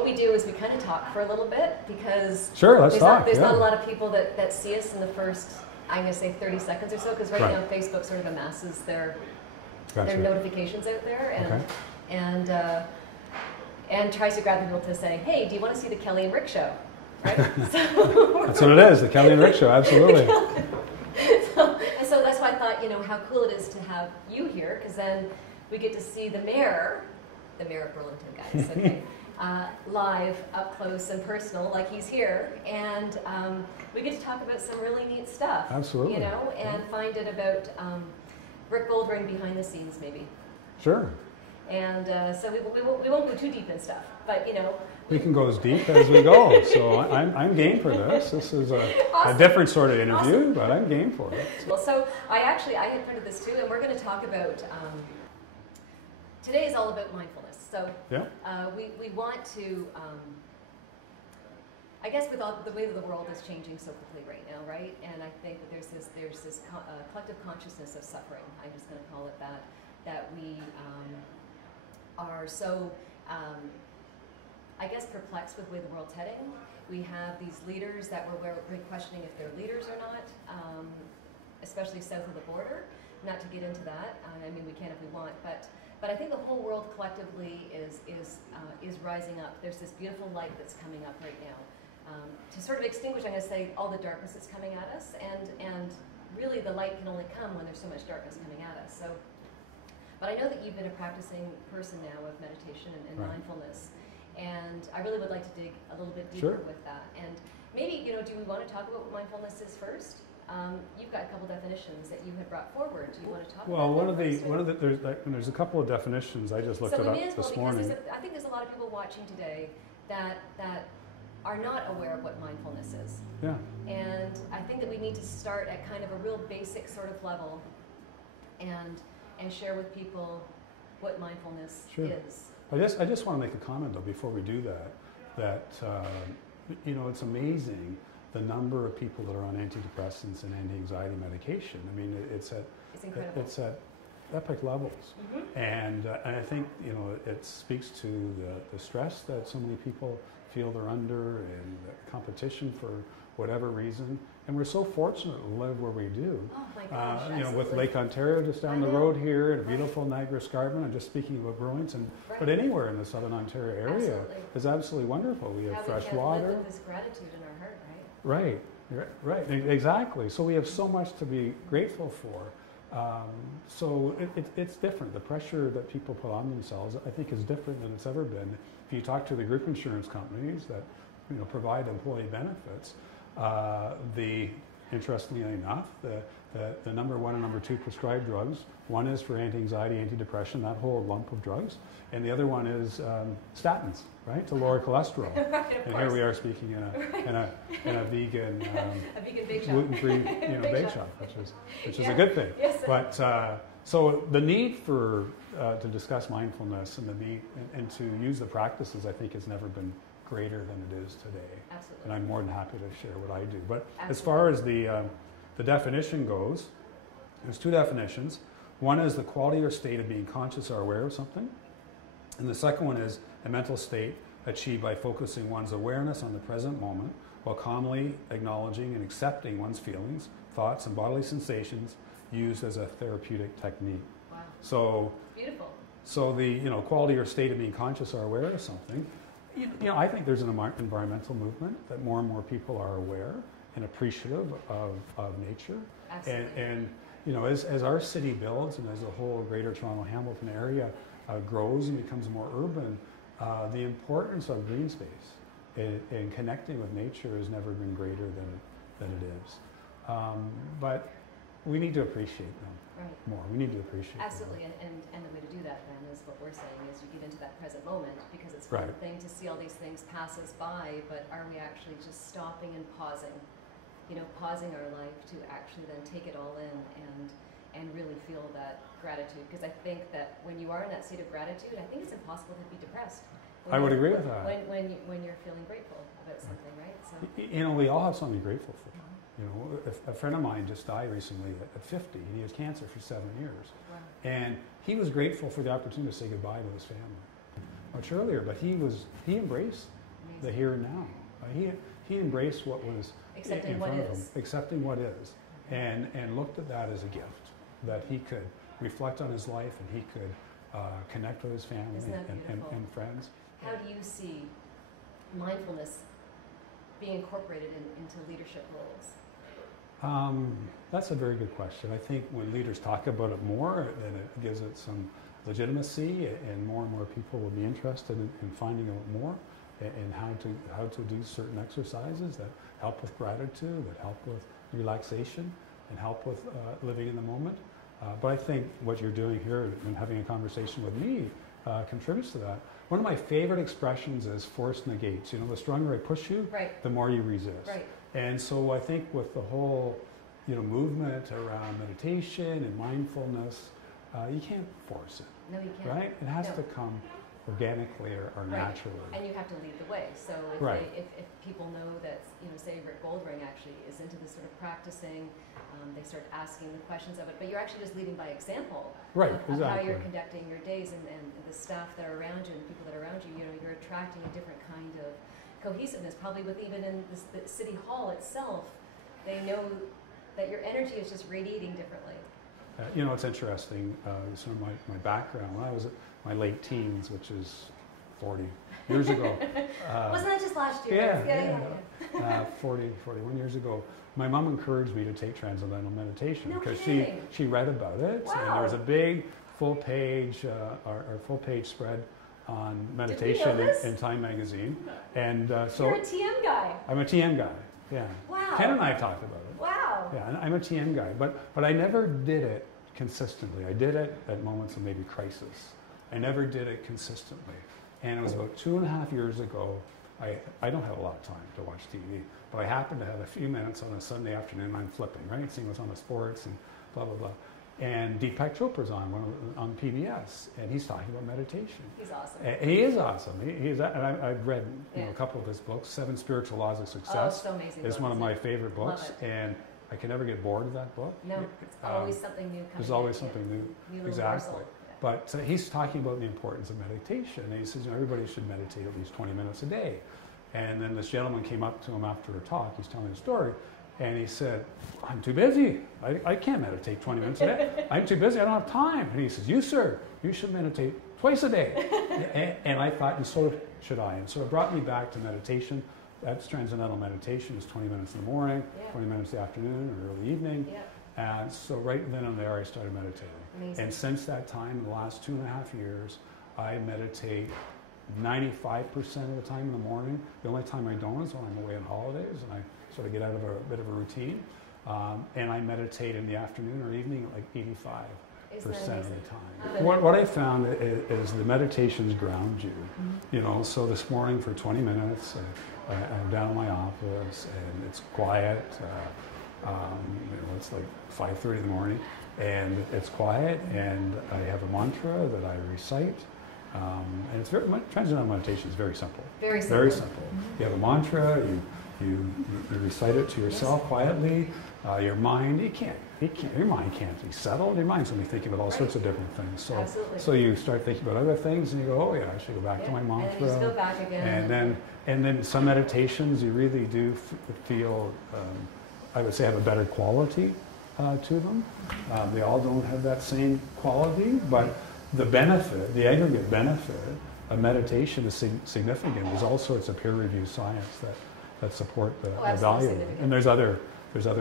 what we do is we kind of talk for a little bit because sure, let's talk. There's not a lot of people that see us in the first, I'm going to say 30 seconds or so, because right now Facebook sort of amasses their notifications out there and tries to grab people to say, hey, do you want to see the Kelly and Rick show? Right? That's what it is, the Kelly and Rick show, absolutely. So that's why I thought, how cool it is to have you here, because then we get to see the mayor of Burlington, guys, okay, live, up close and personal, like he's here, and we get to talk about some really neat stuff. Absolutely. And find it about Rick Goldring behind the scenes, maybe. Sure. And so we won't go too deep in stuff, but we can go as deep as we go. So I'm game for this. This is a different sort of interview, but I'm game for it. Well, so I had printed this too, and we're going to talk about. Today is all about mindfulness. So we want to. I guess with all the way that the world is changing so quickly right now, right? And I think that there's this collective consciousness of suffering. I'm just going to call it that. That we are so, I guess, perplexed with the way the world's heading. We have these leaders that we're questioning if they're leaders or not, especially south of the border. Not to get into that. I mean, we can if we want, but I think the whole world collectively is rising up. There's this beautiful light that's coming up right now. To sort of extinguish, I'm going to say, all the darkness that's coming at us, and really the light can only come when there's so much darkness coming at us. So, but I know that you've been a practicing person now of meditation and mindfulness, and I really would like to dig a little bit deeper with that. And maybe, do we want to talk about what mindfulness is first? You've got a couple definitions that you had brought forward. Do you want to talk about that? There's a couple of definitions. I just looked it up this morning. I think there's a lot of people watching today that are not aware of what mindfulness is. Yeah. And I think that we need to start at kind of a real basic sort of level and share with people what mindfulness is. I just want to make a comment though before we do that it's amazing the number of people that are on antidepressants and anti-anxiety medication. I mean, it's at epic levels, and I think it speaks to the stress that so many people feel they're under, and the competition for whatever reason. And we're so fortunate to live where we do. Oh my gosh, with Lake Ontario just down the road here, and beautiful Niagara Escarpment. I'm just speaking about Burlington, but anywhere in the Southern Ontario area is absolutely wonderful. We have fresh water. Live with this gratitude in our heart, right? Right, exactly. So we have so much to be grateful for. So it's different. The pressure that people put on themselves, I think, is different than it's ever been. If you talk to the group insurance companies that provide employee benefits, interestingly enough, the number one and number two prescribed drugs, one is for anti-anxiety, anti-depression, that whole lump of drugs, and the other one is statins, right, to lower cholesterol. And here we are speaking in a vegan, gluten-free, bake shop, which is a good thing. Yes. But so the need for to discuss mindfulness and the need and to use the practices, I think, has never been greater than it is today. Absolutely. And I'm more than happy to share what I do. But as far as the definition goes, there's two definitions. One is the quality or state of being conscious or aware of something. And the second one is a mental state achieved by focusing one's awareness on the present moment while calmly acknowledging and accepting one's feelings, thoughts, and bodily sensations used as a therapeutic technique. Wow. So beautiful. So the quality or state of being conscious or aware of something, I think there's an environmental movement that more and more people are aware and appreciative of nature. Absolutely. And as our city builds and as the whole Greater Toronto Hamilton area grows and becomes more urban, the importance of green space and connecting with nature has never been greater than it is. But we need to appreciate them more. We need to appreciate absolutely them. And the way to do that then is what we're saying is you get into that present moment, because it's one thing to see all these things pass us by, but are we actually just stopping and pausing our life to actually then take it all in and really feel that gratitude? Because I think that when you are in that state of gratitude, I think it's impossible to be depressed. I would agree with that. When you're feeling grateful about something, right? So we all have something to be grateful for. A friend of mine just died recently at 50. He had cancer for 7 years. Wow. And he was grateful for the opportunity to say goodbye to his family. much earlier, but he embraced the here and now. He embraced what was Accepting in what front of him, is. accepting what is, and looked at that as a gift, that he could reflect on his life and he could connect with his family Isn't that beautiful? and friends. How do you see mindfulness being incorporated into leadership roles? That's a very good question. I think when leaders talk about it more, then it gives it some legitimacy, and more people will be interested in finding out more and how to do certain exercises that help with gratitude, that help with relaxation, and help with living in the moment. But I think what you're doing here and having a conversation with me contributes to that. One of my favorite expressions is force negates. You know, the stronger I push you, Right. the more you resist. Right. And so I think with the whole, movement around meditation and mindfulness, you can't force it, No, you can't. right? It has No. to come organically or Right. naturally. And you have to lead the way. So if, Right. if people know that, say Rick Goldring actually is into this sort of practicing, they start asking the questions of it, but you're actually just leading by example. Right, Of how exactly. you're conducting your days and the staff that are around you and people that are around you, you're attracting a different kind of cohesiveness. Probably with even in the city hall itself, they know that your energy is just radiating differently. It's interesting, sort of my background. When I was in my late teens, which is 40 years ago. Wasn't that just last year? Yeah. 41 years ago, my mom encouraged me to take transcendental meditation No because kidding. she read about it, Wow. and there was a big full page spread on meditation know this? in Time magazine, and so You're a TM guy. I'm a TM guy. Yeah. Wow. Ken and I talked about it. Wow. Yeah, and I'm a TM guy, but I never did it consistently. I did it at moments of maybe crisis. I never did it consistently. And it was about 2.5 years ago. I don't have a lot of time to watch TV, but I happened to have a few minutes on a Sunday afternoon. I'm flipping, right? Seeing what's on the sports and blah, blah, blah. And Deepak Chopra's on PBS, and he's talking about meditation. He's awesome. And he is awesome. And I've read Yeah. a couple of his books. 7 Spiritual Laws of Oh, Success so amazing. is one of my favorite Love books, it. and I can never get bored of that book. No, it's always something new coming. There's always in. something new. New little Exactly. morsel. But he's talking about the importance of meditation. And he says, everybody should meditate at least 20 minutes a day. And then this gentleman came up to him after a talk. He's telling a story. And he said, I'm too busy. I can't meditate 20 minutes a day. I'm too busy. I don't have time. And he says, you, sir, you should meditate twice a day. and I thought, and so should I. And so it brought me back to meditation. That's transcendental meditation. It's 20 minutes in the morning, Yeah. 20 minutes in the afternoon or early evening. Yeah. And so right then and there, I started meditating. Amazing. And since that time, the last 2.5 years, I meditate 95% of the time in the morning. The only time I don't is when I'm away on holidays, and I sort of get out of a bit of a routine. And I meditate in the afternoon or evening at like 85% Isn't that of the amazing? time. What I found is the meditations ground you. Mm-hmm. So this morning for 20 minutes, I'm down in my office, and it's quiet. It's like 5:30 in the morning, and it's quiet, and I have a mantra that I recite. And it's transcendental meditation is very simple. Very simple. Very simple. You have a mantra. You recite it to yourself quietly. Your mind, your mind can't be settled. Your mind's only thinking about all sorts of different things. Absolutely. So you start thinking about other things, and you go, oh yeah, I should go back to my mantra. And then you just go back again. And then some meditations, you really do feel, I would say, have a better quality to them. They all don't have that same quality, but the benefit, the aggregate benefit of meditation is significant. There's all sorts of peer-reviewed science that support the value of it. And there's other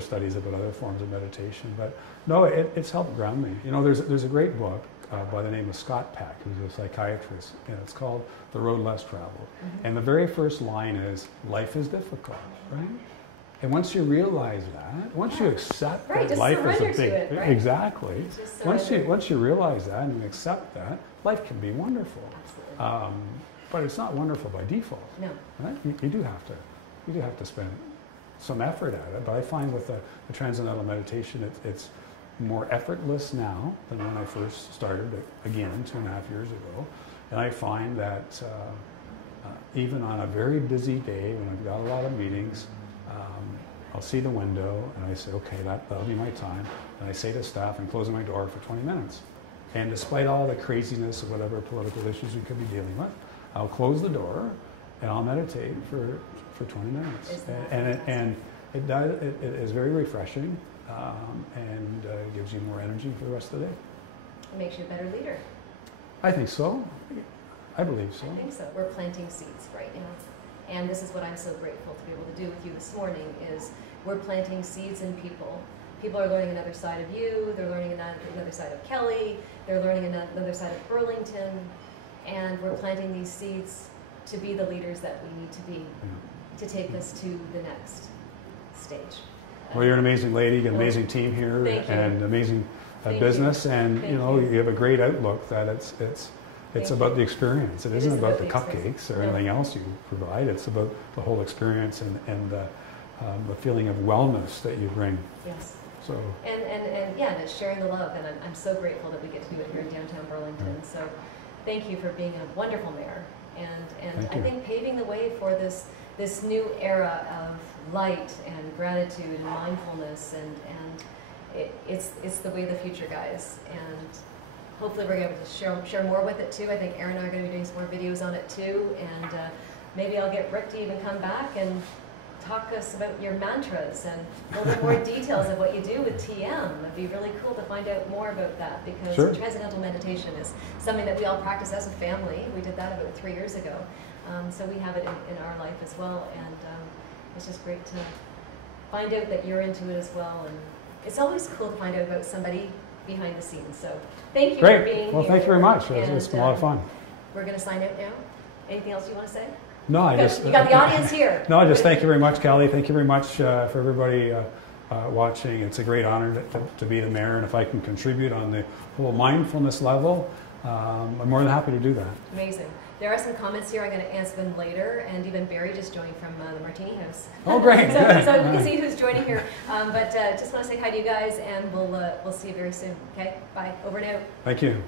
studies about other forms of meditation. But no, it's helped ground me. There's a great book by the name of Scott Peck, who's a psychiatrist, and it's called The Road Less Traveled. Mm-hmm. And the very first line is, life is difficult, right? And once you realize that, once you accept Right, that just life is a surrender big, to it, right? exactly. Just Once surrender. you realize that and accept that, life can be wonderful. Absolutely. But it's not wonderful by default. No. Right? You do have to spend some effort at it. But I find with the transcendental meditation, it's more effortless now than when I first started, again, 2.5 years ago. And I find that even on a very busy day, when I've got a lot of meetings, I'll see the window and I say, okay, that'll be my time. And I say to staff, I'm closing my door for 20 minutes. And despite all the craziness of whatever political issues we could be dealing with, I'll close the door and I'll meditate for 20 minutes. And it is very refreshing, and gives you more energy for the rest of the day. It makes you a better leader. I think so. I believe so. I think so. We're planting seeds right now. And this is what I'm so grateful to be able to do with you this morning is we're planting seeds in people. People are learning another side of you. They're learning another side of Kelly. They're learning another side of Burlington. And we're planting these seeds to be the leaders that we need to be, to take us to the next stage. Well, you're an amazing lady. You got an amazing team here, and amazing business, and you have a great outlook that it's about the experience. It isn't about the cupcakes or anything else you provide. It's about the whole experience and the feeling of wellness that you bring. Yes. So. And it's sharing the love, and I'm so grateful that we get to do it here in downtown Burlington. So, thank you for being a wonderful mayor, and I think paving the way for this new era of light and gratitude and mindfulness, and it's the way of the future, guys. And hopefully we're going to be able to share more with it too. I think Erinn and I are going to be doing some more videos on it too, and maybe I'll get Rick to even come back and talk to us about your mantras and a little bit more details of what you do with TM. It'd be really cool to find out more about that, because transcendental meditation is something that we all practice as a family. We did that about 3 years ago. So we have it in our life as well, and it's just great to find out that you're into it as well. And it's always cool to find out about somebody behind the scenes. So thank you for being here. Well, thank you very much. It's been a lot of fun. We're going to sign out now. Anything else you want to say? No, you got the audience here. No, just thank you very much, Kelly. Thank you very much for everybody watching. It's a great honor to be the mayor, and if I can contribute on the whole mindfulness level, I'm more than happy to do that. Amazing. There are some comments here. I'm going to answer them later, and even Barry just joined from the Martini House. Oh, great! so you can see who's joining here. But just want to say hi to you guys, and we'll see you very soon. Okay, bye. Over and out. Thank you.